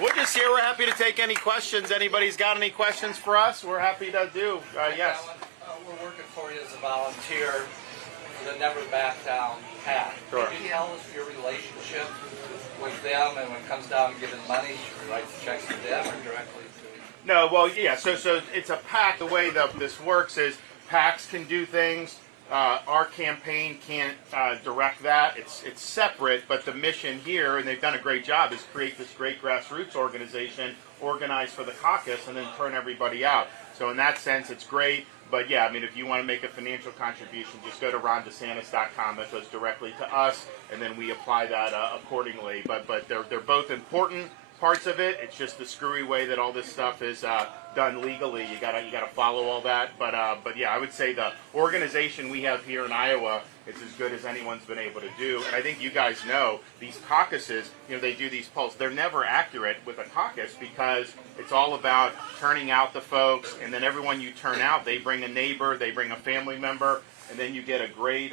We're just here. We're happy to take any questions. Anybody's got any questions for us? We're happy to do. Yes. We're working for you as a volunteer for the Never Back Down PAC. Sure. Can you tell us your relationship with them, and when it comes down to giving money, you write the checks to them or directly to? No, well, yeah. So it's a PAC. The way that this works is PACs can do things. Our campaign can't direct that. It's separate, but the mission here, and they've done a great job, is create this great grassroots organization organized for the caucus and then turn everybody out. So in that sense, it's great. But yeah, I mean, if you want to make a financial contribution, just go to rondesantis.com. That goes directly to us, and then we apply that accordingly. But they're both important parts of it. It's just the screwy way that all this stuff is done legally. You gotta follow all that. But yeah, I would say the organization we have here in Iowa is as good as anyone's been able to do. And I think you guys know these caucuses. You know, they do these polls. They're never accurate with a caucus because it's all about turning out the folks, and then everyone you turn out, they bring a neighbor, they bring a family member. And then you get a great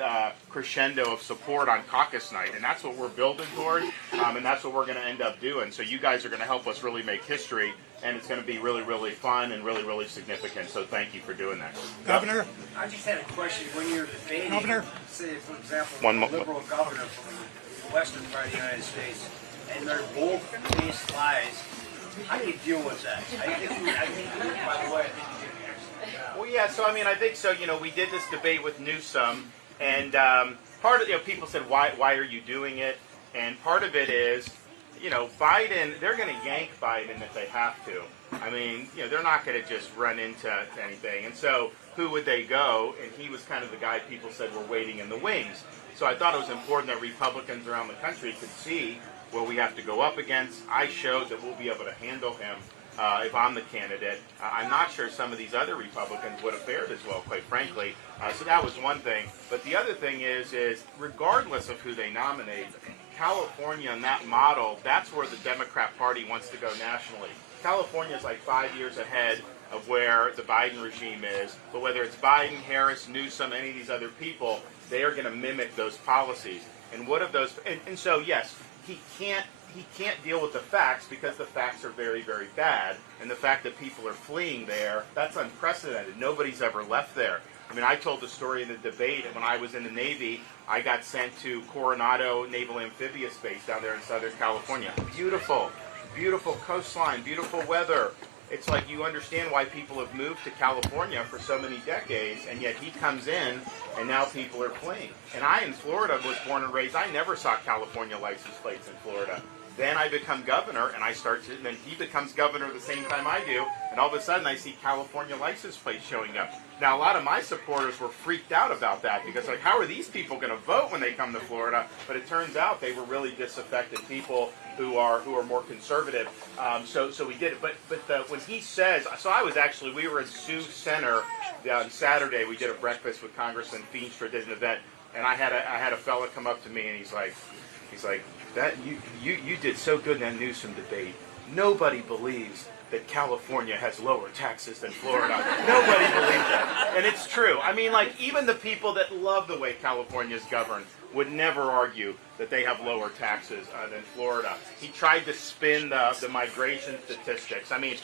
crescendo of support on caucus night. And that's what we're building toward, and that's what we're going to end up doing. So you guys are going to help us really make history, and it's going to be really, really fun and really, really significant. So thank you for doing that. Governor? I just had a question. When you're debating, Governor? say, for example, a liberal governor from the western part of the United States, and they're bold-faced lies, how do you deal with that? I think, by the way, well, yeah, so I mean, I think so. You know, we did this debate with Newsom, and part of, people said, why are you doing it? And part of it is, Biden, they're going to yank Biden if they have to. I mean, they're not going to just run into anything. And so who would they go? And he was kind of the guy people said were waiting in the wings. So I thought it was important that Republicans around the country could see what we have to go up against. I showed that we'll be able to handle him. If I'm the candidate. I'm not sure some of these other Republicans would have fared as well, quite frankly. So that was one thing. But the other thing is regardless of who they nominate, California and that model, that's where the Democrat Party wants to go nationally. California is like 5 years ahead of where the Biden regime is. But whether it's Biden, Harris, Newsom, any of these other people, they are going to mimic those policies. And what of those? And so, yes, he can't deal with the facts because the facts are very, very bad. And the fact that people are fleeing there, that's unprecedented. Nobody's ever left there. I mean, I told the story in the debate. When I was in the Navy, I got sent to Coronado Naval Amphibious Base down there in Southern California. Beautiful, beautiful coastline, beautiful weather. It's like you understand why people have moved to California for so many decades, and yet he comes in, and now people are fleeing. And I, in Florida, was born and raised. I never saw California license plates in Florida. Then I become governor, and and then he becomes governor the same time I do, and all of a sudden I see California license plates showing up. Now, a lot of my supporters were freaked out about that because, like, how are these people going to vote when they come to Florida? But it turns out they were really disaffected people who are more conservative. So we did it. But when he says, so we were at Sioux Center on Saturday. We did a breakfast with Congressman Feenstra, did an event, and I had a fella come up to me, and he's like. That you did so good in that Newsom debate. Nobody believes that California has lower taxes than Florida. Nobody believes that. And it's true. I mean, like, even the people that love the way California is governed would never argue that they have lower taxes than Florida. He tried to spin the migration statistics. I mean,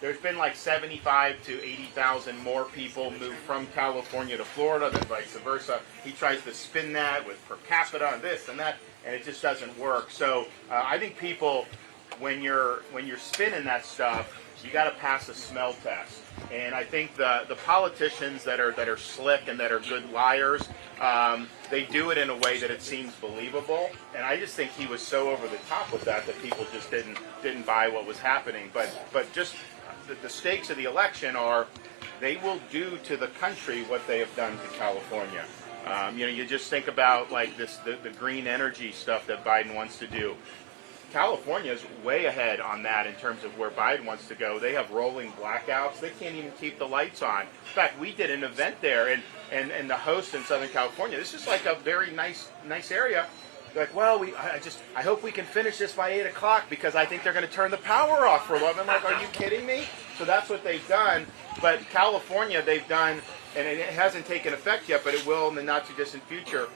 there's been like 75 to 80,000 more people move from California to Florida than vice versa. He tries to spin that with per capita and this and that, and it just doesn't work. So I think people, when you're spinning that stuff, you got to pass a smell test. And I think the politicians that are slick and that are good liars, they do it in a way that it seems believable. And I just think he was so over the top with that people just didn't buy what was happening. But just the stakes of the election are they will do to the country what they have done to California. You just think about like the green energy stuff that Biden wants to do. California is way ahead on that in terms of where Biden wants to go. They have rolling blackouts. They can't even keep the lights on. In fact, we did an event there, and the host in Southern California, this is like a very nice area. They're like, well, I hope we can finish this by 8 o'clock because I think they're going to turn the power off for a while. I'm like, are you kidding me? So that's what they've done. But California, they've done, and it hasn't taken effect yet, but it will in the not-too-distant future.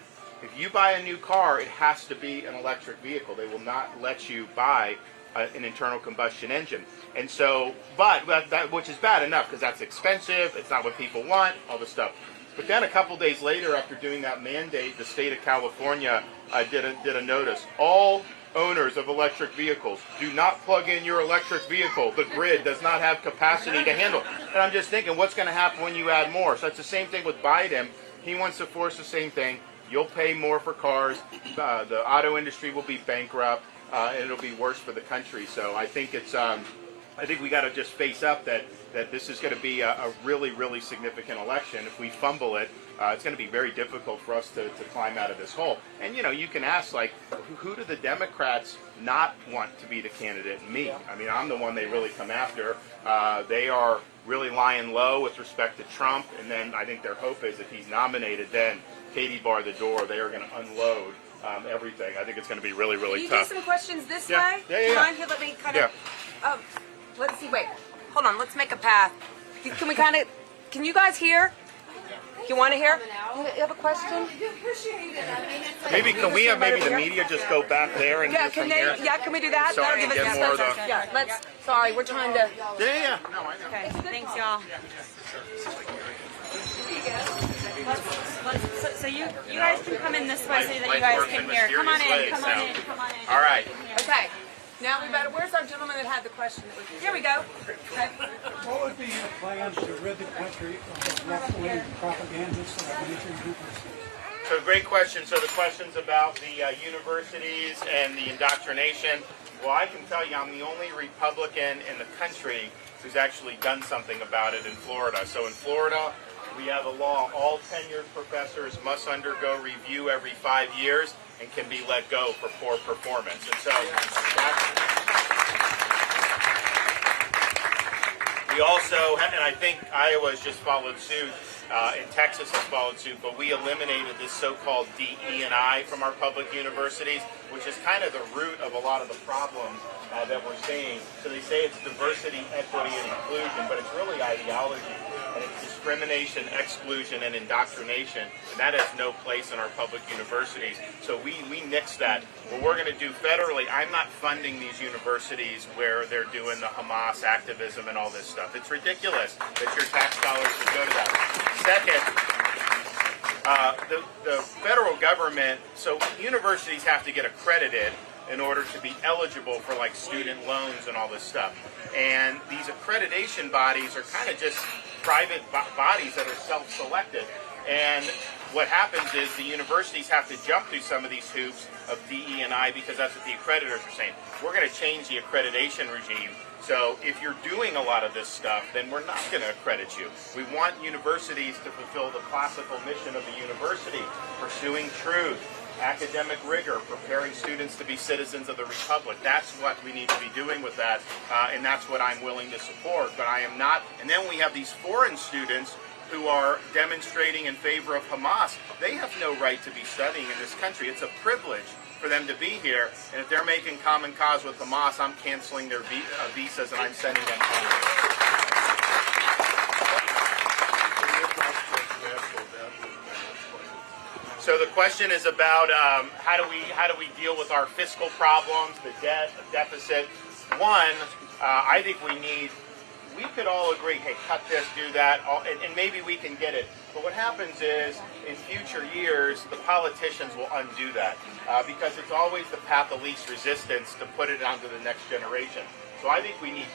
If you buy a new car, it has to be an electric vehicle. They will not let you buy an internal combustion engine. And so, but that, which is bad enough because that's expensive, it's not what people want, all this stuff. But then a couple days later, after doing that mandate, the state of California did a notice. All owners of electric vehicles, do not plug in your electric vehicle. The grid does not have capacity to handle. And I'm just thinking, what's going to happen when you add more? So it's the same thing with Biden. He wants to force the same thing. You'll pay more for cars. The auto industry will be bankrupt, and it'll be worse for the country. So I think it's, I think we got to just face up that this is going to be a really, really significant election. If we fumble it, it's going to be very difficult for us to climb out of this hole. And, you know, you can ask, like, who do the Democrats not want to be the candidate? Me. I mean, I'm the one they really come after. They are really lying low with respect to Trump. And then I think their hope is if he's nominated, then Katie bar the door, they are going to unload everything. I think it's going to be really, really tough. Can you do some questions this Yeah. way? Yeah, yeah, yeah. Mind here, let me kind of, let's see, wait, hold on, let's make a path. Can we kind of, can you guys hear? You want to hear? You have a question? Maybe can we have maybe the media just go back there and Yeah, hear can from they, here? yeah, can we do that? So I That'll can give us get more of the- Yeah, let's, sorry, we're trying to, Yeah. No, I know. okay, thanks y'all. So you guys can come in this way so that you guys can hear. Come on in, come on in, come on in. All right. Okay, now we better, where's our gentleman that had the question? Here we go. Okay. What would be your plans to rid the country of the left-wing propagandists that are making people? So great question. So the question's about the universities and the indoctrination. Well, I can tell you I'm the only Republican in the country who's actually done something about it in Florida. So in Florida, we have a law. All tenured professors must undergo review every 5 years and can be let go for poor performance. And so we also, and I think Iowa's just followed suit, and Texas has followed suit, but we eliminated this so-called DE&I from our public universities, which is kind of the root of a lot of the problems that we're seeing. So they say it's diversity, equity, and inclusion, but it's really ideology. And it's discrimination, exclusion, and indoctrination. And that has no place in our public universities. So we nix that. What we're going to do federally, I'm not funding these universities where they're doing the Hamas activism and all this stuff. It's ridiculous that your tax dollars should go to that. Second, the federal government, so universities have to get accredited in order to be eligible for like student loans and all this stuff. And these accreditation bodies are kind of just private bodies that are self-selected. And what happens is the universities have to jump through some of these hoops of DE&I because that's what the accreditors are saying. We're going to change the accreditation regime. So if you're doing a lot of this stuff, then we're not going to accredit you. We want universities to fulfill the classical mission of the university, pursuing truth, academic rigor, preparing students to be citizens of the Republic. That's what we need to be doing with that, and that's what I'm willing to support. But I am not, and then we have these foreign students who are demonstrating in favor of Hamas. They have no right to be studying in this country. It's a privilege for them to be here, and if they're making common cause with Hamas, I'm canceling their visas and I'm sending them home. So the question is about how do we deal with our fiscal problems, the debt, the deficit. One, I think we could all agree, hey, cut this, do that, and maybe we can get it. But what happens is, in future years, the politicians will undo that because it's always the path of least resistance to put it onto the next generation. So I think we need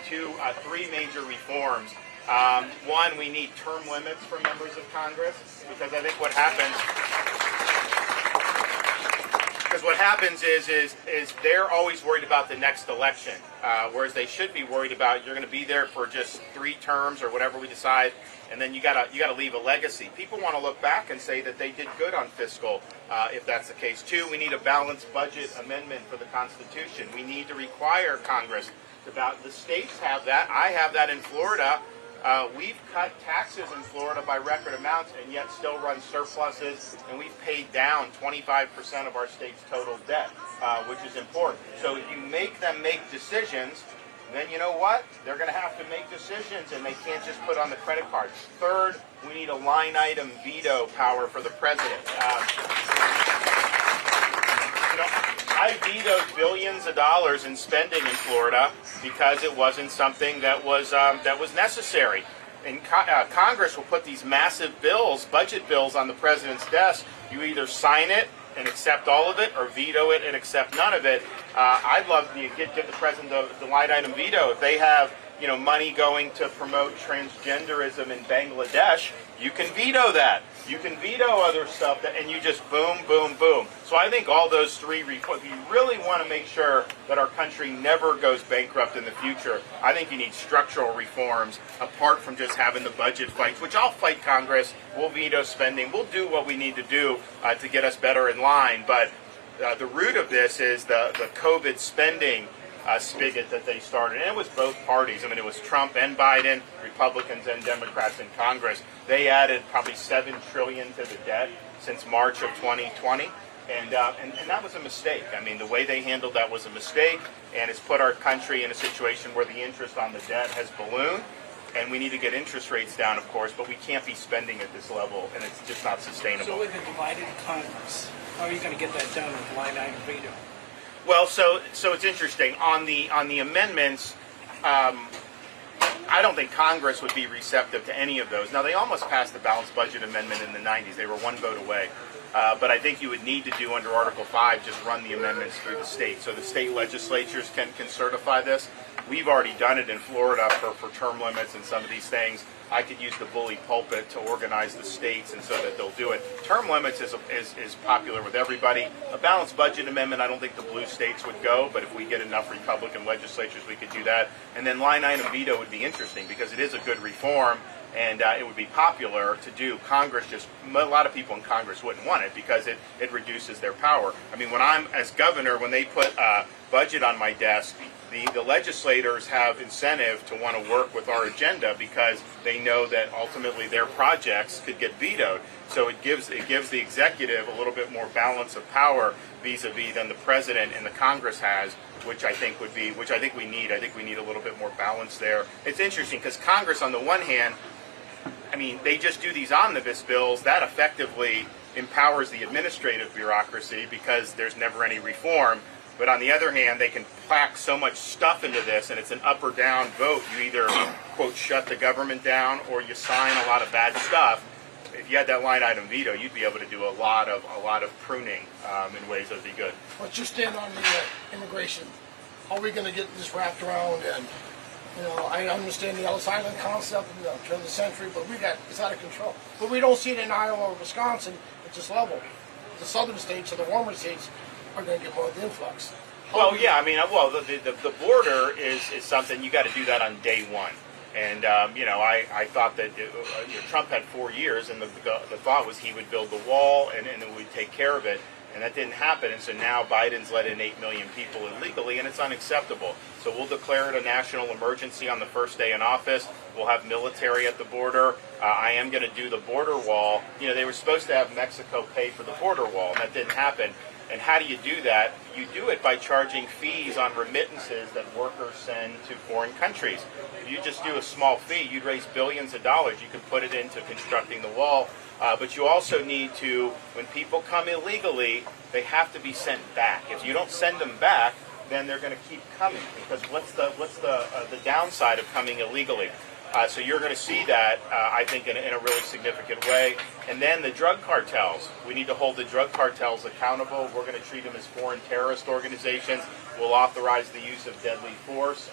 three major reforms. One, we need term limits for members of Congress because I think what happens is they're always worried about the next election, whereas they should be worried about you're going to be there for just 3 terms or whatever we decide, and then you gotta leave a legacy. People want to look back and say that they did good on fiscal, if that's the case. 2, we need a balanced budget amendment for the Constitution. We need to require Congress the states have that. I have that in Florida. We've cut taxes in Florida by record amounts and yet still run surpluses, and we've paid down 25% of our state's total debt, which is important. So if you make them make decisions, then you know what? They're going to have to make decisions, and they can't just put on the credit card. Third, we need a line item veto power for the president. I vetoed billions of dollars in spending in Florida because it wasn't something that was necessary. And Congress will put these massive bills, budget bills, on the president's desk. You either sign it and accept all of it, or veto it and accept none of it. I'd love to give the president the line item veto. If they have money going to promote transgenderism in Bangladesh, you can veto that. You can veto other stuff, and you just boom, boom, boom. So I think all those three, if you really want to make sure that our country never goes bankrupt in the future, I think you need structural reforms apart from just having the budget fights, which I'll fight Congress. We'll veto spending. We'll do what we need to do to get us better in line. But the root of this is the COVID spending spigot that they started. And it was both parties. I mean, it was Trump and Biden, Republicans and Democrats in Congress. They added probably $7 trillion to the debt since March of 2020. And that was a mistake. I mean, the way they handled that was a mistake, and it's put our country in a situation where the interest on the debt has ballooned. And we need to get interest rates down, of course, but we can't be spending at this level, and it's just not sustainable. So with a divided Congress, how are you going to get that done with line item veto? Well, so it's interesting on the amendments. I don't think Congress would be receptive to any of those. Now, they almost passed the balanced budget amendment in the 90s. They were one vote away. But I think you would need to do under Article 5, just run the amendments through the state. So the state legislatures can certify this. We've already done it in Florida for term limits and some of these things. I could use the bully pulpit to organize the states and so that they'll do it. Term limits is popular with everybody. A balanced budget amendment, I don't think the blue states would go, but if we get enough Republican legislatures, we could do that. And then line item veto would be interesting because it is a good reform, and it would be popular to do. Congress a lot of people in Congress wouldn't want it because it reduces their power. I mean, when I'm as governor, when they put a budget on my desk, the legislators have incentive to want to work with our agenda because they know that ultimately their projects could get vetoed. So it gives the executive a little bit more balance of power vis-a-vis than the president and the Congress has, which I think we need. I think we need a little bit more balance there. It's interesting because Congress, on the one hand, I mean, they just do these omnibus bills that effectively empowers the administrative bureaucracy because there's never any reform. But on the other hand, they can pack so much stuff into this, and it's an up or down vote. You either, quote, shut the government down, or you sign a lot of bad stuff. If you had that line item veto, you'd be able to do a lot of pruning in ways that would be good. What's your stand on the immigration? How are we going to get this wrapped around? And I understand the Ellis Island concept and the turn of the century, but it's out of control. But we don't see it in Iowa or Wisconsin at this level. The southern states or the warmer states are going to get more of the influx. Well, yeah, I mean, the border is something you got to do that on day one. And I thought that Trump had 4 years, and the thought was he would build the wall and we'd take care of it, and that didn't happen. And so now Biden's let in 8 million people illegally, and it's unacceptable. So we'll declare it a national emergency on the first day in office. We'll have military at the border. I am going to do the border wall. They were supposed to have Mexico pay for the border wall, and that didn't happen. And how do you do that? You do it by charging fees on remittances that workers send to foreign countries. If you just do a small fee, you'd raise billions of dollars. You could put it into constructing the wall. But you also need to, when people come illegally, they have to be sent back. If you don't send them back, then they're going to keep coming. Because what's the downside of coming illegally? So you're going to see that, I think, in a really significant way. And then the drug cartels. We need to hold the drug cartels accountable. We're going to treat them as foreign terrorist organizations. We'll authorize the use of deadly force,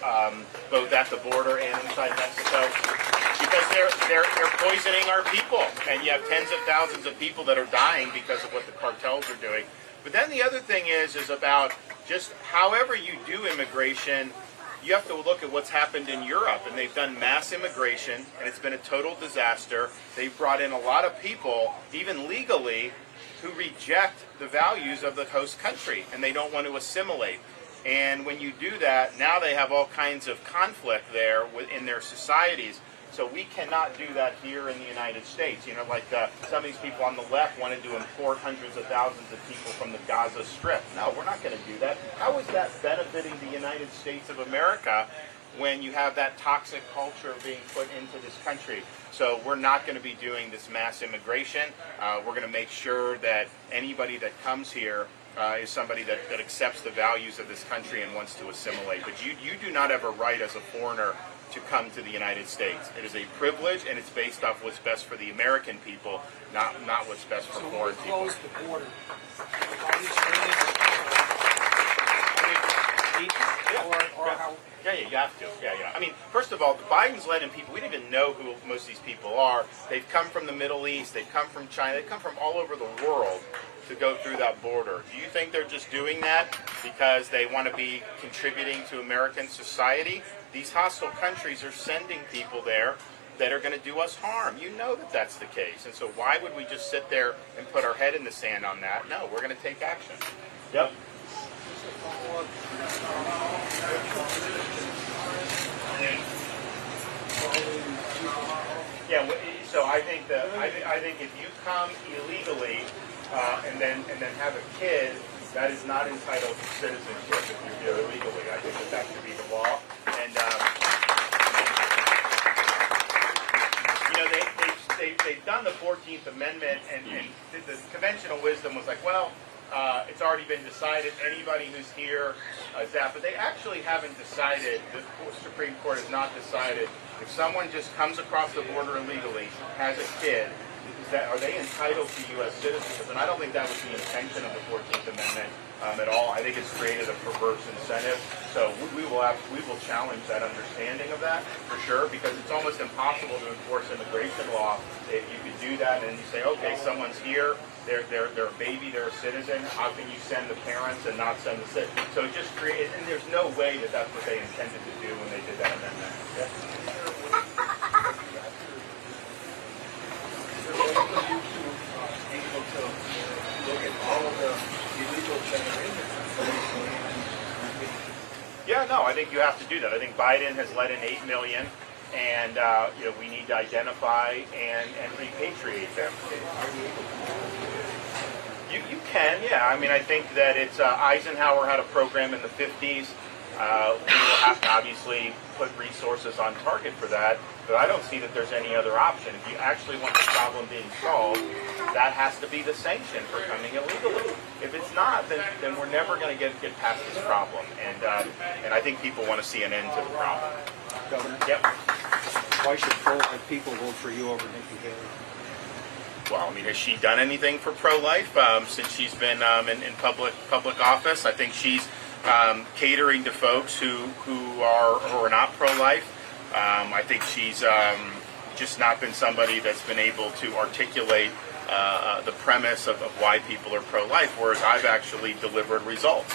both at the border and inside Mexico, because they're poisoning our people. And you have tens of thousands of people that are dying because of what the cartels are doing. But then the other thing is about just however you do immigration, you have to look at what's happened in Europe, and they've done mass immigration, and it's been a total disaster. They've brought in a lot of people, even legally, who reject the values of the host country, and they don't want to assimilate. And when you do that, now they have all kinds of conflict there within their societies. So we cannot do that here in the United States. Some of these people on the left wanted to import hundreds of thousands of people from the Gaza Strip. No, we're not going to do that. How is that benefiting the United States of America when you have that toxic culture being put into this country? So we're not going to be doing this mass immigration. We're going to make sure that anybody that comes here is somebody that accepts the values of this country and wants to assimilate. But you do not have a right as a foreigner to come to the United States. It is a privilege, and it's based off what's best for the American people, not what's best for foreign people. Close the border. Yeah, you have to. Yeah. I mean, first of all, Biden's letting people, we don't even know who most of these people are. They've come from the Middle East, they've come from China, they've come from all over the world to go through that border. Do you think they're just doing that because they want to be contributing to American society? These hostile countries are sending people there that are going to do us harm. You know that that's the case. And so why would we just sit there and put our head in the sand on that? No, we're going to take action. Yep. Yeah, so I think if you come illegally and then have a kid, that is not entitled to citizenship if you're here illegally. I think that should be the law. And they've done the 14th Amendment, and the conventional wisdom was like, well, it's already been decided. Anybody who's here is that. But they actually haven't decided. The Supreme Court has not decided. If someone just comes across the border illegally, has a kid, are they entitled to U.S. citizenship? And I don't think that was the intention of the 14th Amendment at all. I think it's created a perverse incentive. So we will challenge that understanding of that for sure, because it's almost impossible to enforce immigration law if you could do that and you say, okay, someone's here. They're a baby, they're a citizen. How can you send the parents and not send the citizen? So it just creates, and there's no way that that's what they intended to do when they did that amendment. Yeah. Yeah, no, I think you have to do that. I think Biden has let in 8 million, and we need to identify and repatriate them. You can, yeah. I mean, I think that it's Eisenhower had a program in the 50s. We will have to obviously put resources on target for that, but I don't see that there's any other option. If you actually want the problem being solved, that has to be the sanction for coming illegally. If it's not, then we're never going to get past this problem. And I think people want to see an end to the problem. Governor? Yep. Why should pro-life people vote for you over Nikki Haley? Well, I mean, has she done anything for pro-life since she's been in public office? I think she's catering to folks who are not pro-life. I think she's just not been somebody that's been able to articulate the premise of why people are pro-life, whereas I've actually delivered results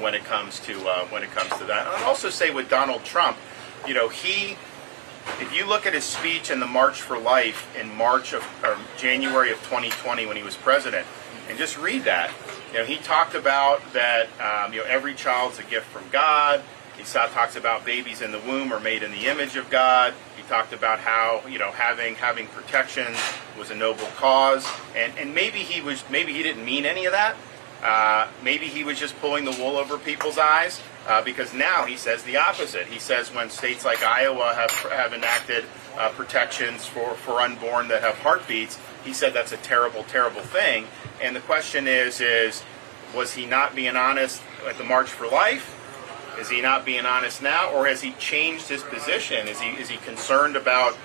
when it comes to that. And I'd also say with Donald Trump, if you look at his speech in the March for Life in January of 2020 when he was president, and just read that, he talked about that every child's a gift from God. He talks about babies in the womb are made in the image of God. He talked about how having protection was a noble cause, and maybe he didn't mean any of that. Maybe he was just pulling the wool over people's eyes, because now he says the opposite. He says when states like Iowa have enacted protections for unborn that have heartbeats, he said that's a terrible, terrible thing. And the question is was he not being honest at the March for Life? Is he not being honest now, or has he changed his position? Is he concerned about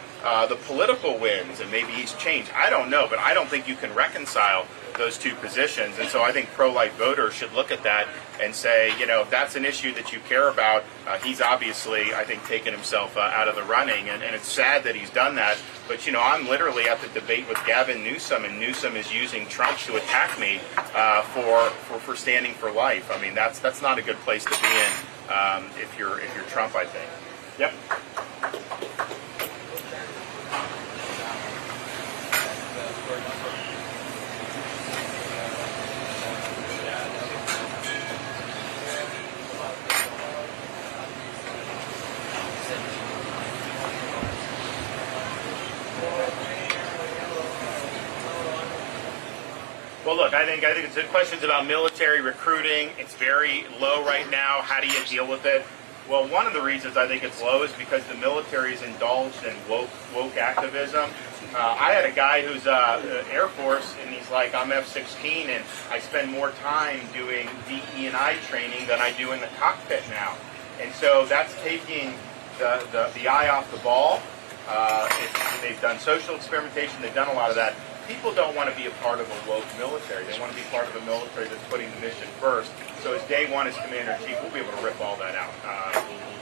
the political wins, and maybe he's changed? I don't know, but I don't think you can reconcile those two positions. And so I think pro-life voters should look at that and say, if that's an issue that you care about, he's obviously, I think, taken himself out of the running. And it's sad that he's done that. But, I'm literally at the debate with Gavin Newsom, and Newsom is using Trump to attack me for standing for life. I mean, that's not a good place to be in if you're Trump, I think. Yep. Well, look, I think it's the questions about military recruiting. It's very low right now. How do you deal with it? Well, one of the reasons I think it's low is because the military is indulged in woke activism. I had a guy who's Air Force, and he's like, I'm F-16, and I spend more time doing DE&I training than I do in the cockpit now. And so that's taking the eye off the ball. They've done social experimentation. They've done a lot of that. People don't want to be a part of a woke military. They want to be part of a military that's putting the mission first. So as day one as Commander-in-Chief, we'll be able to rip all that out.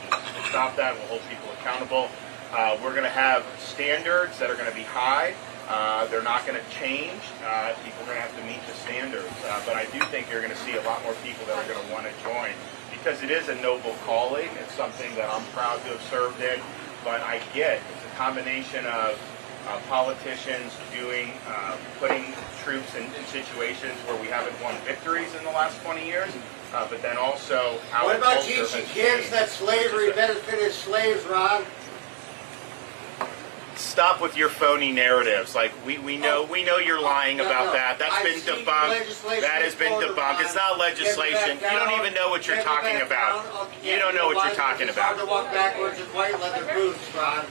We'll stop that. We'll hold people accountable. We're going to have standards that are going to be high. They're not going to change. People are going to have to meet the standards. But I do think you're going to see a lot more people that are going to want to join, because it is a noble calling. It's something that I'm proud to have served in. But I get it's a combination of politicians putting troops in situations where we haven't won victories in the last 20 years, but then also how. What about teaching kids that slavery benefited slaves, Ron? Stop with your phony narratives. Like we know you're lying about that. That's been debunked. That has been debunked. It's not legislation. You don't even know what you're talking about. You don't know what you're talking about. It's hard to walk backwards in white leather boots, Ron.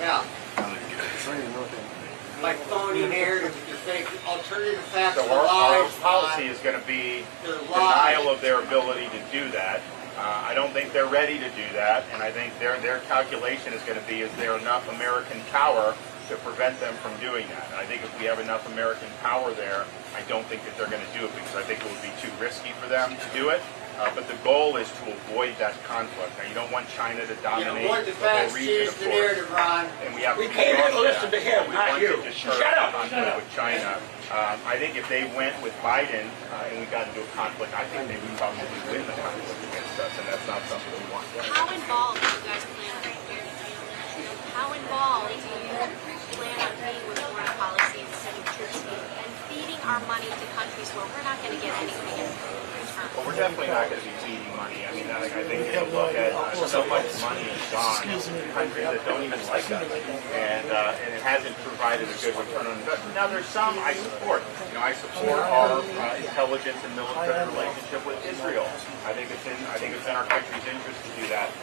Yeah. Like phony narratives, just fake alternative facts. So our policy is going to be denial of their ability to do that. I don't think they're ready to do that, and I think their calculation is going to be, is there enough American power to prevent them from doing that? And I think if we have enough American power there, I don't think that they're going to do it, because I think it would be too risky for them to do it. But the goal is to avoid that conflict. Now, you don't want China to dominate the whole region, of course. And we have to came here to listen to him, not you. Shut up! Conflict with China. I think if they went with Biden and we got into a conflict, I think they would probably win the conflict against us, and that's not something we want. How involved do you guys plan on being? How involved do you plan on being with foreign policy instead of troops and feeding our money to countries where we're not going to get anything in return? But we're definitely not going to be feeding money. I mean, I think if you look at so much money has gone to countries that don't even like us, and it hasn't provided a good return on investment. Now, there's some I support. I support our intelligence and military relationship with Israel. I think it's in our country's interest to do that.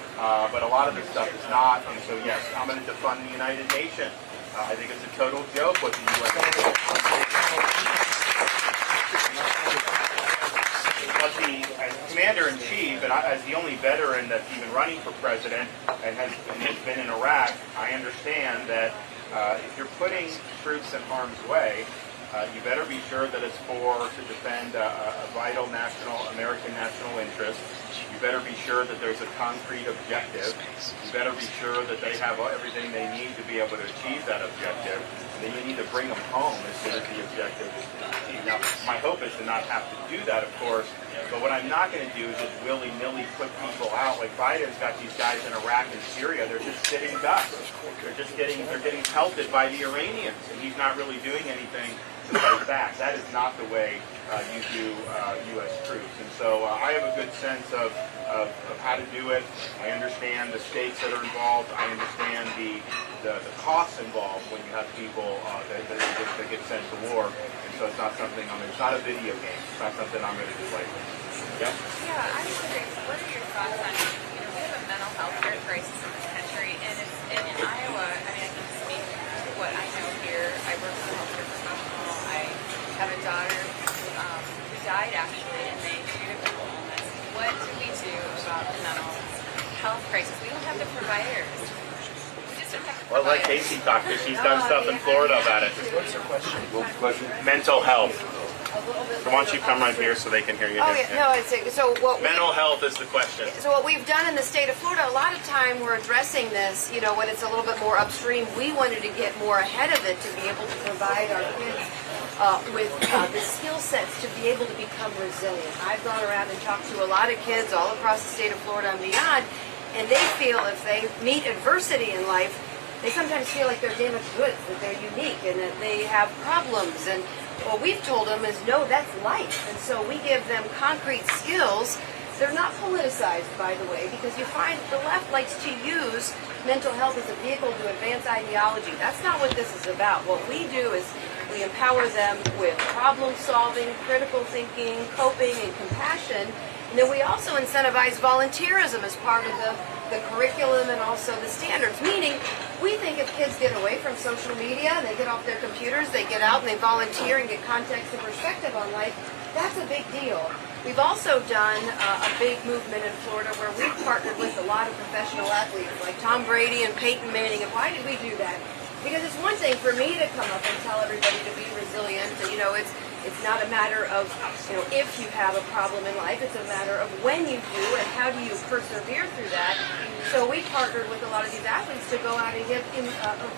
But a lot of this stuff is not. And so, yes, I'm going to defund the United Nations. I think it's a total joke what the U.S. But as Commander-in-Chief, and as the only veteran that's even running for president and has been in Iraq, I understand that if you're putting troops in harm's way, you better be sure that it's to defend a vital American national interest. You better be sure that there's a concrete objective. You better be sure that they have everything they need to be able to achieve that objective. And then you need to bring them home as soon as the objective is achieved. Now, my hope is to not have to do that, of course. But what I'm not going to do is just willy-nilly put people out. Like Biden's got these guys in Iraq and Syria. They're just sitting ducks. They're getting pelted by the Iranians, and he's not really doing anything to fight back. That is not the way you do U.S. troops. And so I have a good sense of how to do it. I understand the stakes that are involved. I understand the costs involved when you have people that get sent to war. And so it's not something it's not a video game. It's not something I'm going to do lightly. Yeah? Yeah, I'm wondering, what are your thoughts on, we have a mental health care crisis in this country, and in Iowa, I mean, I can speak to what I know here. I work as a healthcare professional. I have a daughter who died, actually, in May due to mental illness. What do we do about the mental health crisis? We don't have the providers. We just don't have the Well, let providers. Casey talk, because she's done stuff in Florida about it. What's the question? What question? Mental health. So why don't you come right here so they can hear you? Oh, yeah, no, so what Mental health is the question. So what we've done in the state of Florida, a lot of time we're addressing this, when it's a little bit more upstream. We wanted to get more ahead of it to be able to provide our kids with the skill sets to be able to become resilient. I've gone around and talked to a lot of kids all across the state of Florida and beyond, and they feel if they meet adversity in life, they sometimes feel like they're damaged goods, that they're unique, and that they have problems. And what we've told them is, no, that's life. And so we give them concrete skills. They're not politicized, by the way, because you find the left likes to use mental health as a vehicle to advance ideology. That's not what this is about. What we do is we empower them with problem solving, critical thinking, coping, and compassion. And And then we also incentivize volunteerism as part of the curriculum and also the standards, meaning we think if kids get away from social media, they get off their computers, they get out and they volunteer and get context and perspective on life, that's a big deal. We've also done a big movement in Florida where we've partnered with a lot of professional athletes like Tom Brady and Peyton Manning. And why did we do that? Because it's one thing for me to come up and tell everybody to be resilient. You know, it's not a matter of, you know, if you have a problem in life. It's a matter of when you do and how do you persevere through that. So we partnered with a lot of these athletes to go out and give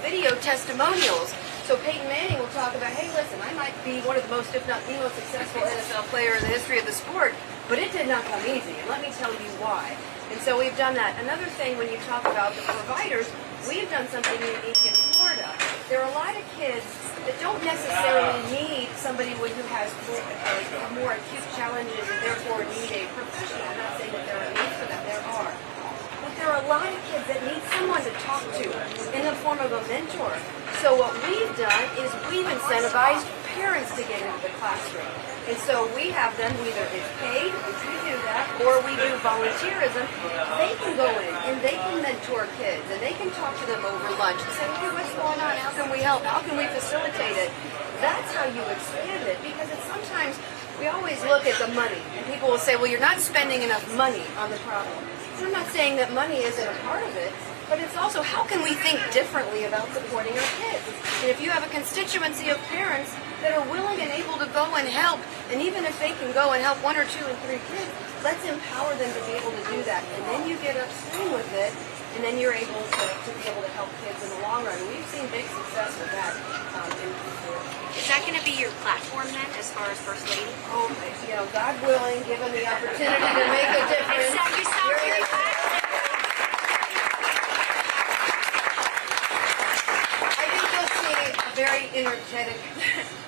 video testimonials. So Peyton Manning will talk about, hey, listen, I might be one of the most, if not the most successful NFL player in the history of the sport, but it did not come easy, and let me tell you why. And so we've done that. Another thing, when you talk about the providers, we've done something unique in Florida. There are a lot of kids that don't necessarily need somebody who has more acute challenges and therefore need a professional. I'm not saying that there are needs for that, there are. But there are a lot of kids that need someone to talk to in the form of a mentor. So what we've done is we've incentivized parents to get into the classroom. And so we have them, either it's paid, which we do that, or we do volunteerism. They can go in and they can mentor kids and they can talk to them over lunch and say, hey, what's going on? How can we help? How can we facilitate it? That's how you expand it, because it's sometimes we always look at the money and people will say, well, you're not spending enough money on the problem. So I'm not saying that money isn't a part of it, but it's also how can we think differently about supporting our kids? And if you have a constituency of parents that are willing and able to go and help, and even if they can go and help 1 or 2 or 3 kids, let's empower them to be able to do that. And then you get upstream with it, and then you're able to be able to help kids in the long run. We've seen big success with that. Is that going to be your platform then, as far as First Lady? Oh, you know, God willing, given the opportunity to make a difference. You sound really passionate. I think you'll see a very energetic,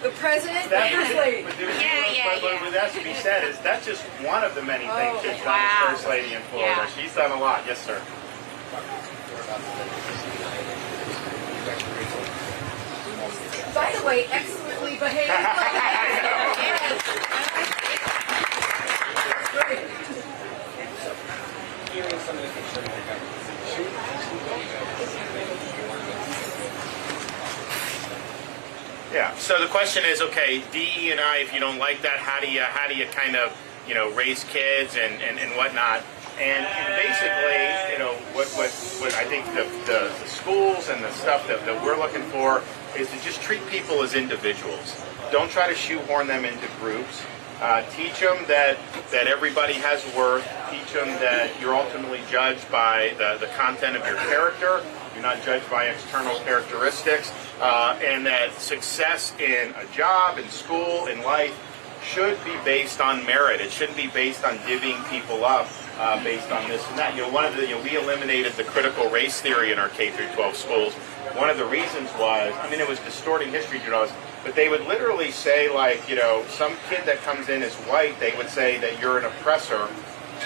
the president, the first lady. But what has to be said is that's just one of the many things she's done as First Lady in Florida. Yeah. She's done a lot. Yes, sir. By the way, excellently behaved. Yeah. So the question is, okay, DE and I, if you don't like that, how do you kind of, you know, raise kids and whatnot? And basically, you know, what I think the schools and the stuff that we're looking for is to just treat people as individuals. Don't try to shoehorn them into groups. Teach them that everybody has worth. Teach them that you're ultimately judged by the content of your character. You're not judged by external characteristics. And that success in a job, in school, in life should be based on merit. It shouldn't be based on divvying people up based on this and that. You know, we eliminated the critical race theory in our K-12 schools. One of the reasons was, I mean, it was distorting history to us, but they would literally say, like, you know, some kid that comes in as white, they would say that you're an oppressor,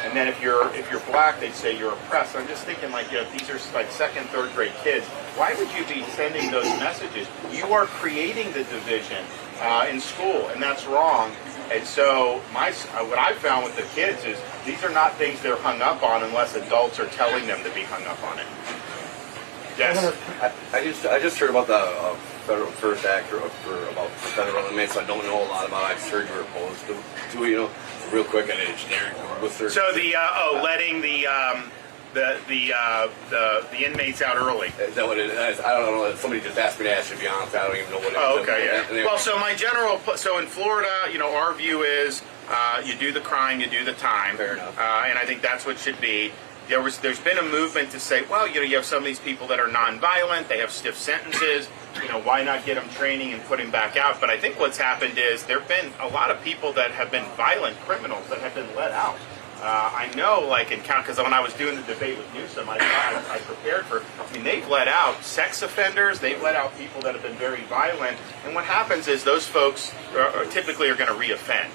and then if you're black, they'd say you're oppressed. I'm just thinking, like, you know, these are like 2nd, 3rd grade kids. Why would you be sending those messages? You are creating the division in school, and that's wrong. And so what I've found with the kids is these are not things they're hung up on unless adults are telling them to be hung up on it. Yes. I just heard about the Federal First Act about federal inmates. I don't know a lot about it. I've heard you're opposed to it, you know, real quick and generic. So letting the inmates out early. Is that what it is? I don't know. Somebody just asked me to ask you, to be honest. I don't even know what it is. Oh, okay, yeah. Well, so in Florida, you know, our view is you do the crime, you do the time. Fair enough. And I think that's what should be. There's been a movement to say, well, you know, you have some of these people that are nonviolent, they have stiff sentences, you know, why not get them training and put them back out? But I think what's happened is there have been a lot of people that have been violent criminals that have been let out. I know, like in because when I was doing the debate with Newsom, I prepared for. I mean, they've let out sex offenders. They've let out people that have been very violent. And what happens is those folks typically are going to reoffend,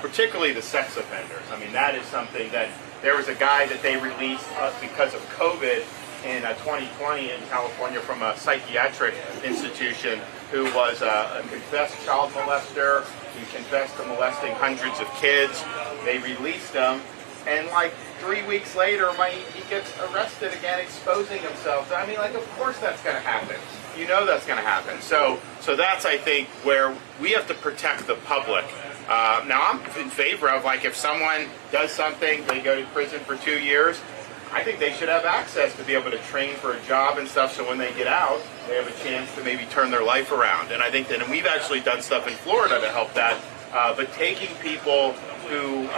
particularly the sex offenders. I mean, that is something that there was a guy that they released because of COVID in 2020 in California from a psychiatric institution who was a confessed child molester. He confessed to molesting hundreds of kids. They released him. and like 3 weeks later, he gets arrested again, exposing himself. I mean, like, of course that's going to happen. You know that's going to happen. So that's, I think, where we have to protect the public. Now, I'm in favor of, like, if someone does something, they go to prison for 2 years, I think they should have access to be able to train for a job and stuff, so when they get out, they have a chance to maybe turn their life around. And I think that, and we've actually done stuff in Florida to help that, but taking people who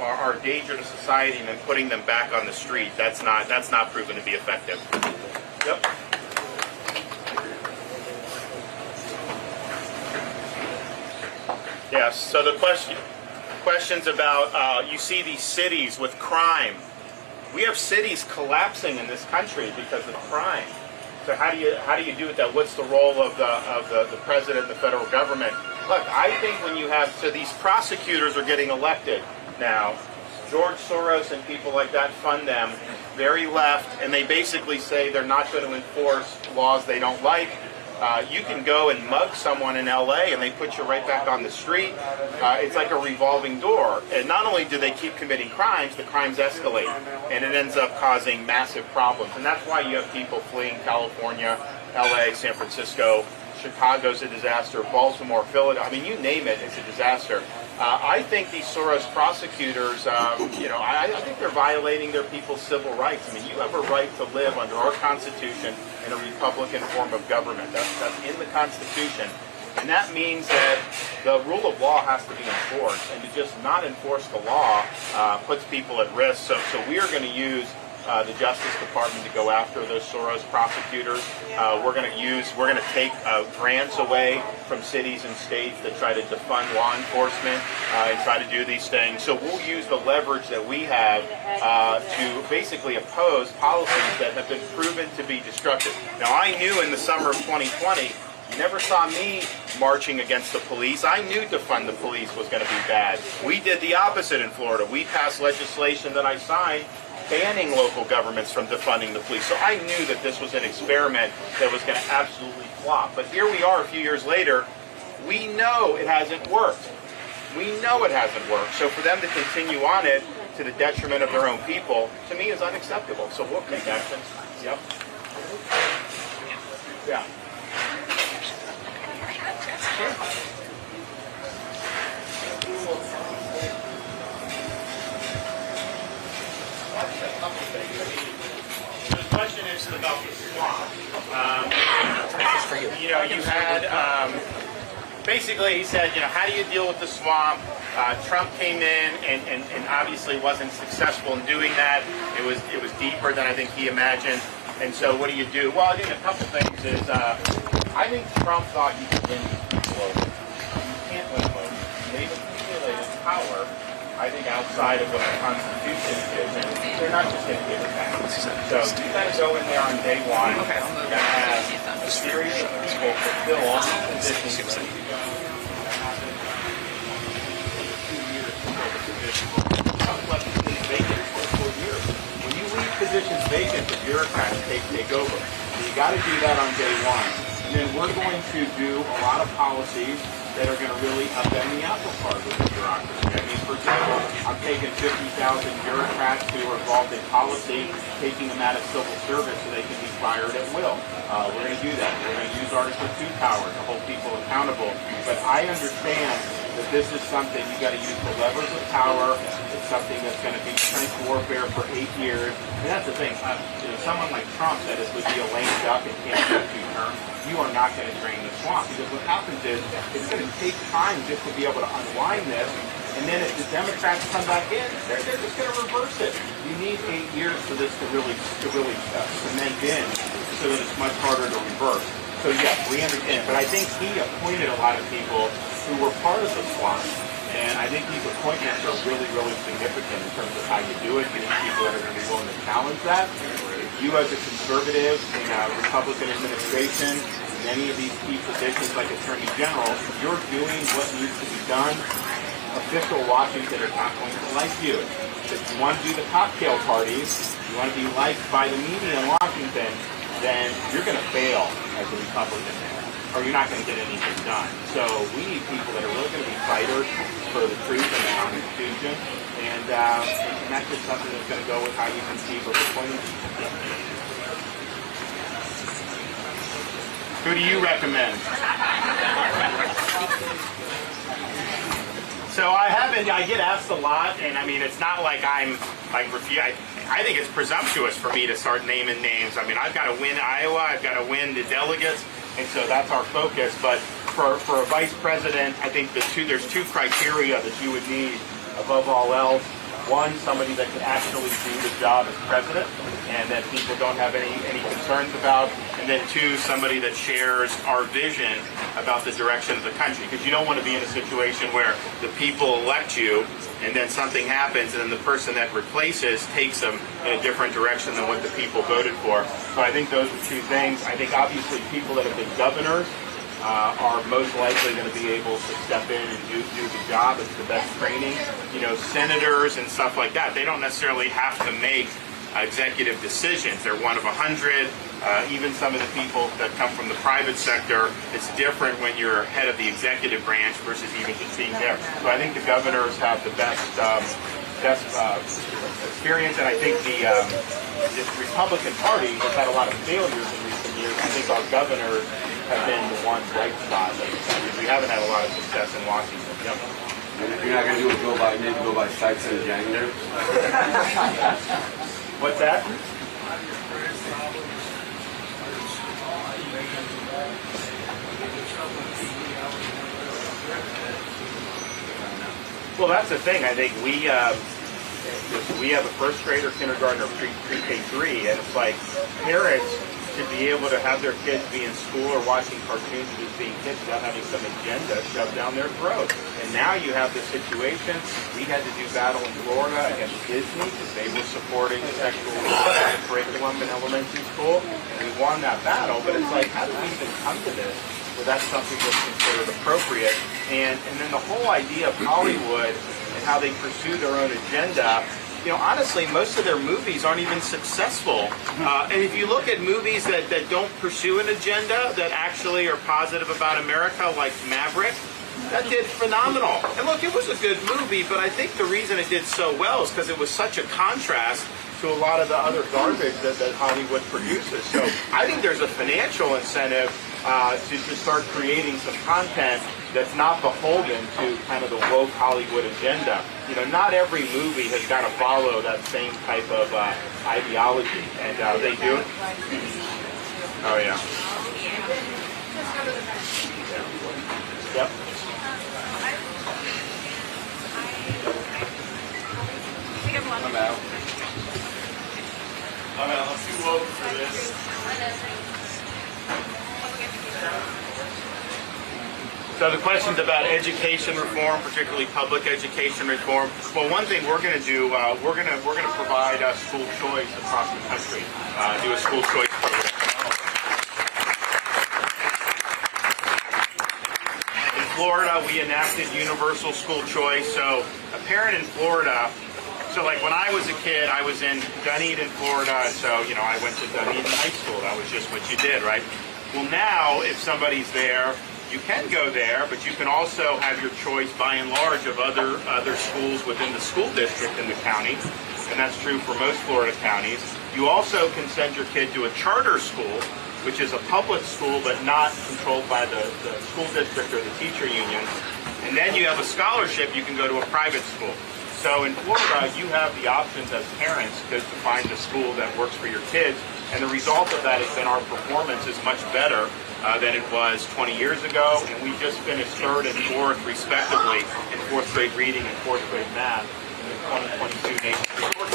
are a danger to society and then putting them back on the street, that's not proven to be effective. Yep. Yes, so the questions about, you see these cities with crime. We have cities collapsing in this country because of crime. So how do you do with that? What's the role of the president and the federal government? Look, I think when you have, so these prosecutors are getting elected now. George Soros and people like that fund them, very left, and they basically say they're not going to enforce laws they don't like. You can go and mug someone in LA and they put you right back on the street. It's like a revolving door. And not only do they keep committing crimes, the crimes escalate. And it ends up causing massive problems. And that's why you have people fleeing California, LA, San Francisco. Chicago's a disaster. Baltimore, Philadelphia. I mean, you name it, it's a disaster. I think these Soros prosecutors, I think they're violating their people's civil rights. I mean, you have a right to live under our Constitution in a Republican form of government. That's in the Constitution. And that means that the rule of law has to be enforced. And to just not enforce the law puts people at risk. So we are going to use the Justice Department to go after those Soros prosecutors. We're going to take grants away from cities and states that try to defund law enforcement and try to do these things. So we'll use the leverage that we have to basically oppose policies that have been proven to be destructive. Now, I knew in the summer of 2020, you never saw me marching against the police. I knew defund the police was going to be bad. We did the opposite in Florida. We passed legislation that I signed banning local governments from defunding the police. So I knew that this was an experiment that was going to absolutely flop. But here we are a few years later. We know it hasn't worked. We know it hasn't worked. So for them to continue on it to the detriment of their own people, to me, is unacceptable. So we'll take action. Yep. Yeah. The question is about the swamp. You had, basically he said, how do you deal with the swamp? Trump came in and obviously wasn't successful in doing that. It was deeper than I think he imagined. And so what do? Well, I think a couple things is, I think Trump thought you could win people over. You can't win them over. They've accumulated power, I think, outside of what the Constitution is, and they're not just going to give it back. So you got to go in there on day one. You got to have a series of people fulfill all these positions. Trump left positions vacant for 4 years. When you leave positions vacant, the bureaucrats take over. So you got to do that on day one. And then we're going to do a lot of policies that are going to really upend the apple cart with the bureaucracy. I mean, for example, I'm taking 50,000 bureaucrats who are involved in policy, taking them out of civil service so they can be fired at will. We're going to do that. We're going to use Article 2 power to hold people accountable. But I understand that this is something you got to use the levers of power. It's something that's going to be trench warfare for 8 years. And that's the thing. Someone like Trump said it would be a lame duck and can't do 2 terms. You are not going to drain the swamp, because what happens is it's going to take time just to be able to unwind this, and then if the Democrats come back in, they're just going to reverse it. You need 8 years for this to really cement in, so that it's much harder to reverse. So yes, we understand, but I think he appointed a lot of people who were part of the swamp, and I think these appointments are really, really significant in terms of how you do it, getting people that are going to be willing to challenge that. You as a conservative in a Republican administration, many of these key positions like Attorney General, you're doing what needs to be done. Official Washington is not going to like you. If you want to do the cocktail parties, you want to be liked by the media in Washington, then you're going to fail as a Republican there, or you're not going to get anything done. So we need people that are really going to be fighters for the truth and the Constitution. And that's just something that's going to go with how you conceive of appointing people. Who do you recommend? So I get asked a lot, and I mean, it's not like I'm like I think it's presumptuous for me to start naming names. I mean, I've got to win Iowa, I've got to win the delegates, and so that's our focus. But for a vice president, I think there's two criteria that you would need above all else. One, somebody that can actually do the job as president and that people don't have any concerns about. And then two, somebody that shares our vision about the direction of the country. Because you don't want to be in a situation where the people elect you and then something happens and then the person that replaces takes them in a different direction than what the people voted for. So I think those are two things. I think obviously people that have been governors are most likely going to be able to step in and do the job. It's the best training. You know, senators and stuff like that, they don't necessarily have to make executive decisions. They're one of 100. Even some of the people that come from the private sector, it's different when you're head of the executive branch versus even just being there. So I think the governors have the best experience, and I think the Republican Party has had a lot of failures in recent years. I think our governors have been the ones right side. We haven't had a lot of success in Washington. Yep. And if you're not going to do it, maybe go by sites and janitors. What's that? Well, that's the thing. I think we have a first grader, kindergartner, pre-K3, and it's like parents should be able to have their kids be in school or watching cartoons and just being kids without having some agenda shoved down their throat. And now you have this situation. We had to do battle in Florida against Disney because they were supporting sexual curriculum in elementary school, and we won that battle. But it's like, how did we even come to this where that's something that's considered appropriate? And then the whole idea of Hollywood and how they pursue their own agenda. You know, honestly, most of their movies aren't even successful. And if you look at movies that don't pursue an agenda, that actually are positive about America, like Maverick, that did phenomenal. And look, it was a good movie, but I think the reason it did so well is because it was such a contrast to a lot of the other garbage that Hollywood produces. So I think there's a financial incentive to start creating some content that's not beholden to kind of the woke Hollywood agenda. You know, not every movie has got to follow that same type of ideology, and they do. Oh yeah. Yep. I'm out. I'm too woke for this. So the questions about education reform, particularly public education reform. Well, one thing we're going to do, we're going to provide school choice across the country. Do a school choice program. In Florida, we enacted universal school choice. So a parent in Florida. So like when I was a kid, I was in Dunedin, Florida. So I went to Dunedin High School. That was just what you did, right? Well, now if somebody's there, you can go there, but you can also have your choice, by and large, of other schools within the school district in the county, and that's true for most Florida counties. You also can send your kid to a charter school, which is a public school but not controlled by the school district or the teacher union. And then you have a scholarship, you can go to a private school. So in Florida, you have the options as parents to find the school that works for your kids, and the result of that has been our performance is much better than it was 20 years ago, and we just finished third and fourth, respectively, in fourth grade reading and fourth grade math in the 2022 Nation Report.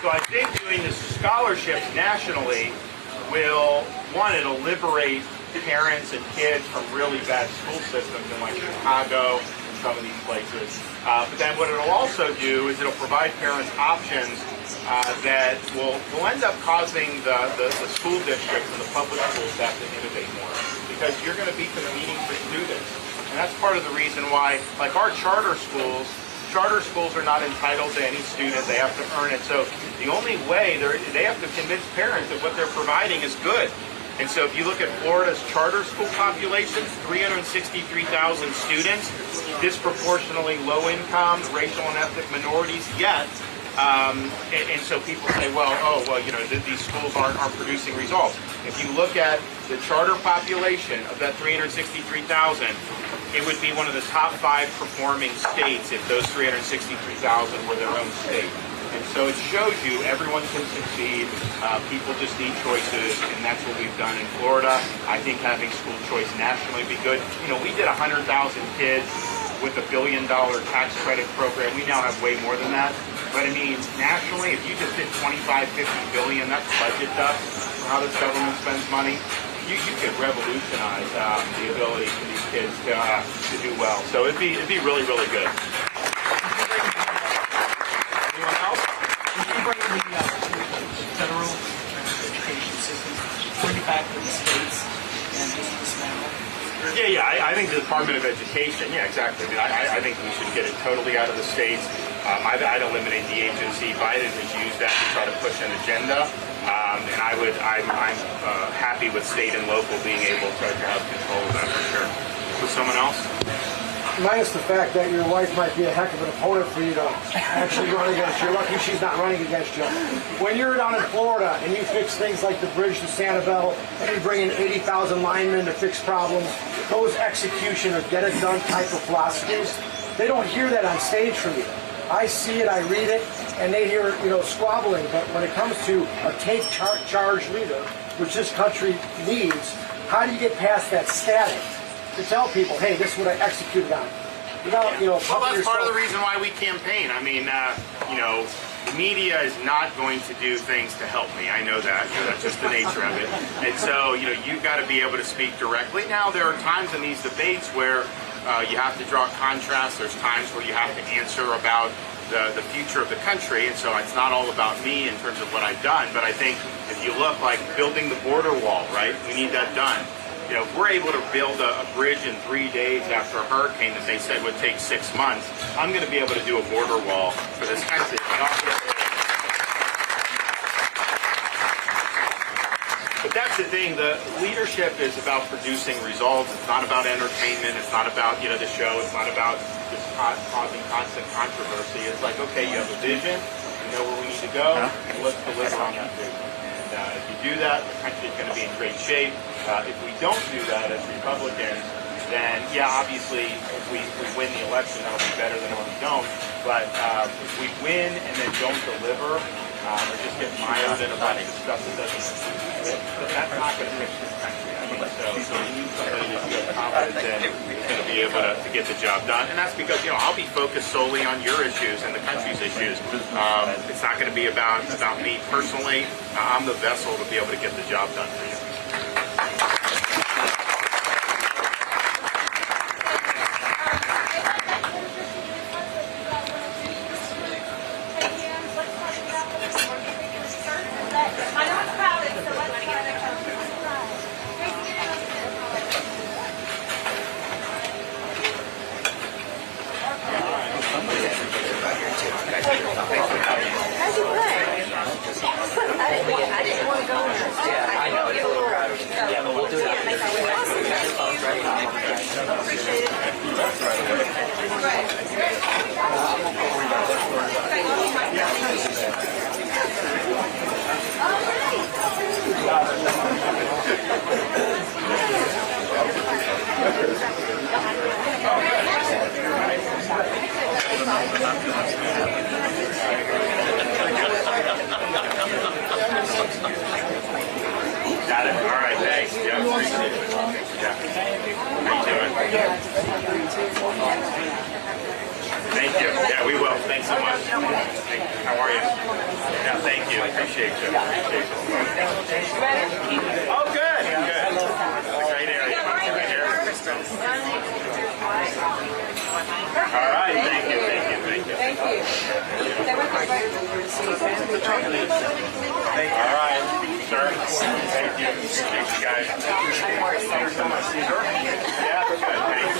So I think doing the scholarships nationally will, one, it'll liberate parents and kids from really bad school systems in like Chicago and some of these places. But then what it'll also do is it'll provide parents options that will end up causing the school districts and the public schools to have to innovate more, because you're going to be competing for students. And that's part of the reason why, like our charter schools are not entitled to any student. They have to earn it. So the only way, they have to convince parents that what they're providing is good. And so if you look at Florida's charter school populations, 363,000 students, disproportionately low income, racial and ethnic minorities, yet and so people say, well, these schools aren't producing results. If you look at the charter population of that 363,000, it would be one of the top 5 performing states if those 363,000 were their own state. And so it shows you everyone can succeed. People just need choices, and that's what we've done in Florida. I think having school choice nationally would be good. We did 100,000 kids with $1 billion tax credit program. We now have way more than that. But I mean, nationally, if you just did 25, 50 billion, that's budget dust for how this government spends money. You could revolutionize the ability for these kids to do well. So it'd be really, really good. Anyone else? Would you bring the federal education system, bring it back to the states and just dismantle? Yeah. I think the Department of Education. Yeah, exactly. I think we should get it totally out of the states. I'd eliminate the agency. Biden has used that to try to push an agenda, and I'm happy with state and local being able to have control of that for sure. With someone else? Minus the fact that your wife might be a heck of an opponent for you to actually run against. You're lucky she's not running against you. When you're down in Florida and you fix things like the bridge to Sanibel, and you bring in 80,000 linemen to fix problems, those execution or get it done type of philosophies, they don't hear that on stage from you. I see it, I read it, and they hear, squabbling. But when it comes to a take charge leader, which this country needs, how do you get past that static to tell people, hey, this is what I executed on? Without, well, that's part of the reason why we campaign. I mean, media is not going to do things to help me. I know that. That's just the nature of it. And so, you've got to be able to speak directly. Now, there are times in these debates where you have to draw contrast. There's times where you have to answer about the future of the country, and so it's not all about me in terms of what I've done. But I think if you look like building the border wall, right? We need that done. If we're able to build a bridge in 3 days after a hurricane that they said would take 6 months, I'm going to be able to do a border wall for this country. But that's the thing, the leadership is about producing results. It's not about entertainment. It's not about, the show. It's not about just causing constant controversy. It's like, okay, you have a vision. You know where we need to go. And let's deliver on that vision. And if you do that, the country is going to be in great shape. If we don't do that as Republicans, then, obviously, if we win the election, that'll be better than when we don't. But if we win and then don't deliver, or just get mired in a bunch of stuff that doesn't, that's not going to fix this country. I mean, so you need somebody that you have confidence in is going to be able to get the job done. And that's because, I'll be focused solely on your issues and the country's issues. It's not going to be about me personally. I'm the vessel to be able to get the job done for you. Got it? All right, thanks. Yeah, appreciate it. Yeah. How you doing? Thank you. Yeah, we will. Thanks so much. How are you? Yeah, thank you. Appreciate you. Appreciate you. Oh, good. Good. Great area. Right here. All right. Thank you. Thank you. Thank you. Thank you. All right, sir. Thank you. Appreciate you guys. Thanks so much. Yeah, good. Thanks.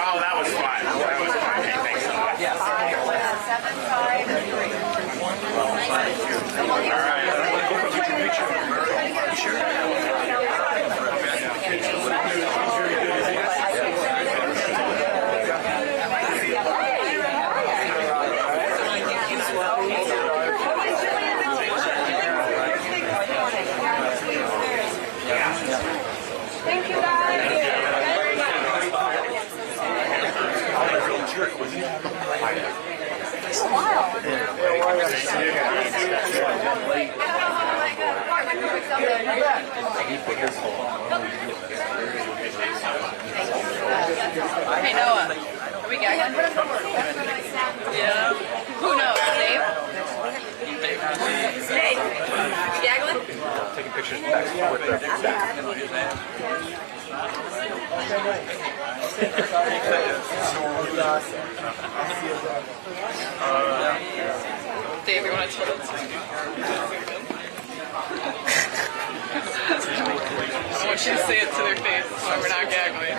Oh, that was fun. That was fun. Hey, thanks so much. All right. Thank you, guys. Hey Noah, are we gagging? Yeah. Who knows? Dave? Dave? You gaggling? Taking pictures back with their Dave, you want to chill? I want you to say it to their face why we're not gaggling.